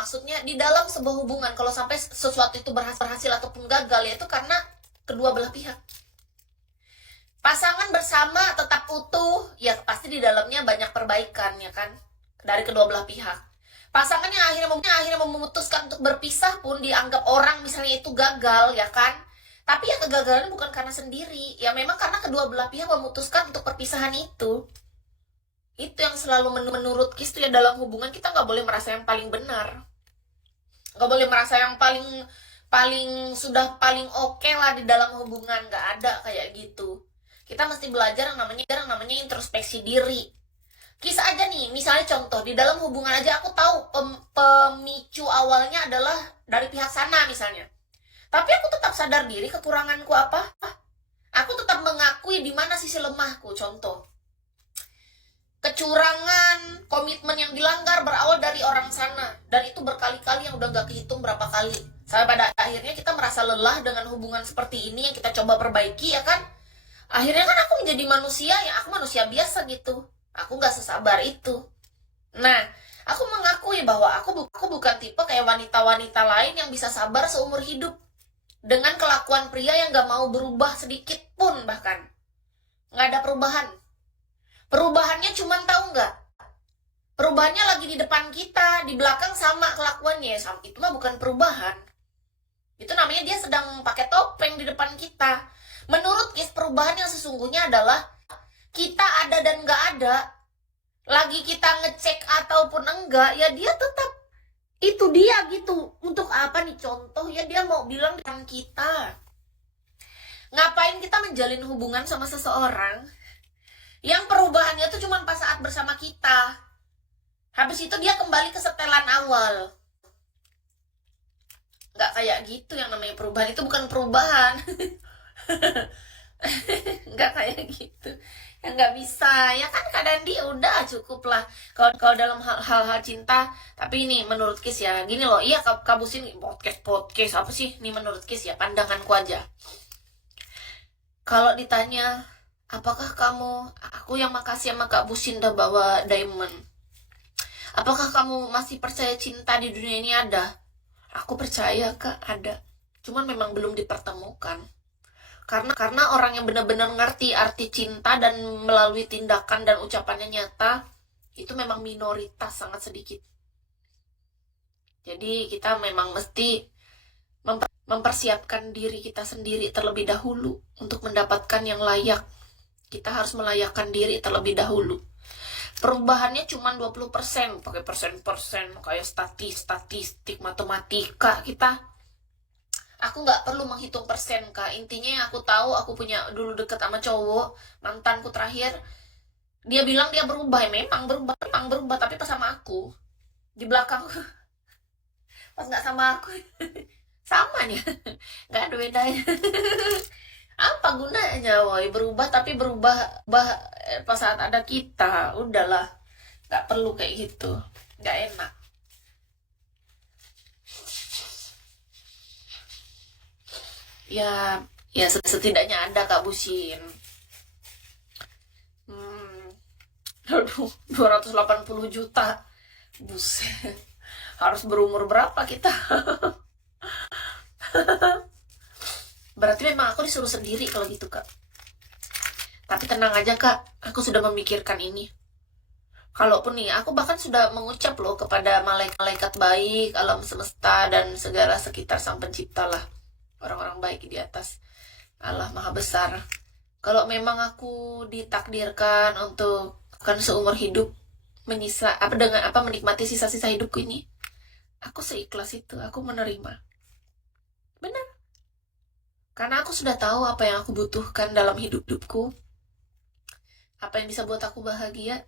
maksudnya di dalam sebuah hubungan kalau sampai sesuatu itu berhasil ataupun gagal, yaitu karena kedua belah pihak. Pasangan bersama tetap utuh, ya pasti di dalamnya banyak perbaikan, ya kan, dari kedua belah pihak. Pasangan yang akhirnya memutuskan untuk berpisah pun dianggap orang misalnya itu gagal, ya kan. Tapi ya kegagalannya bukan karena sendiri, ya memang karena kedua belah pihak memutuskan untuk perpisahan itu. Itu yang selalu menurut Kis tuh ya, dalam hubungan kita nggak boleh merasa yang paling benar, nggak boleh merasa yang paling paling sudah paling oke lah di dalam hubungan. Nggak ada kayak gitu. Kita mesti belajar yang namanya introspeksi diri. Kisah aja nih, misalnya contoh di dalam hubungan aja aku tahu pemicu awalnya adalah dari pihak sana misalnya. Tapi aku tetap sadar diri kekuranganku apa. Aku tetap mengakui di mana sisi lemahku. Contoh, kecurangan, komitmen yang dilanggar berawal dari orang sana, dan itu berkali-kali yang udah gak kehitung berapa kali. Sampai pada akhirnya kita merasa lelah dengan hubungan seperti ini yang kita coba perbaiki, ya kan. Akhirnya kan aku menjadi manusia, ya aku manusia biasa gitu. Aku gak sesabar itu. Nah, aku mengakui bahwa aku bukan tipe kayak wanita-wanita lain yang bisa sabar seumur hidup dengan kelakuan pria yang gak mau berubah sedikit pun, bahkan gak ada perubahan. Perubahannya cuman tahu nggak? Perubahannya lagi di depan kita, di belakang sama kelakuannya. Itu mah bukan perubahan. Itu namanya dia sedang pakai topeng di depan kita. Menurut Kis, perubahan yang sesungguhnya adalah kita ada dan nggak ada. Lagi kita ngecek ataupun enggak, ya dia tetap itu dia gitu. Untuk apa nih contoh? Ya dia mau bilang dengan kita. Ngapain kita menjalin hubungan sama seseorang yang perubahannya tuh cuma pas saat bersama kita. Habis itu dia kembali ke setelan awal. Nggak kayak gitu yang namanya perubahan. Itu bukan perubahan. Nggak kayak gitu. Ya nggak bisa. Ya kan keadaan dia udah cukup lah. Kalau dalam hal-hal cinta. Tapi ini menurut Kis ya. Gini loh. Iya kabusin podcast apa sih? Ini menurut Kis ya. Pandanganku aja. Kalau ditanya, apakah aku yang makasih sama Kak Busin udah bawa diamond. Apakah kamu masih percaya cinta di dunia ini ada? Aku percaya Kak, ada. Cuman memang belum dipertemukan. Karena orang yang benar-benar ngerti arti cinta dan melalui tindakan dan ucapannya nyata, itu memang minoritas, sangat sedikit. Jadi kita memang mesti mempersiapkan diri kita sendiri terlebih dahulu untuk mendapatkan yang layak. Kita harus melayakkan diri terlebih dahulu. Perubahannya cuma 20%, pakai persen-persen, kayak statistik, matematika kita. Aku nggak perlu menghitung persen, Kak. Intinya yang aku tahu, aku punya dulu deket sama cowok, mantanku terakhir. Dia bilang dia berubah, ya memang berubah, tapi pas sama aku. Di belakang, pas nggak sama aku, sama nih, nggak ada bedanya. Apa gunanya woi berubah, tapi berubah pas saat ada kita. Udahlah, nggak perlu kayak gitu, nggak enak. Ya setidaknya ada Kak Busin. Aduh, 280 juta, buset. Harus berumur berapa kita? Berarti memang aku disuruh sendiri kalau gitu, Kak. Tapi tenang aja, Kak. Aku sudah memikirkan ini. Kalaupun nih, aku bahkan sudah mengucap loh kepada malaikat baik, alam semesta, dan segala sekitar sang pencipta lah. Orang-orang baik di atas. Allah Maha Besar. Kalau memang aku ditakdirkan untuk kan seumur hidup menikmati sisa-sisa hidupku ini, aku seikhlas itu, aku menerima. Benar. Karena aku sudah tahu apa yang aku butuhkan dalam hidupku. Apa yang bisa buat aku bahagia.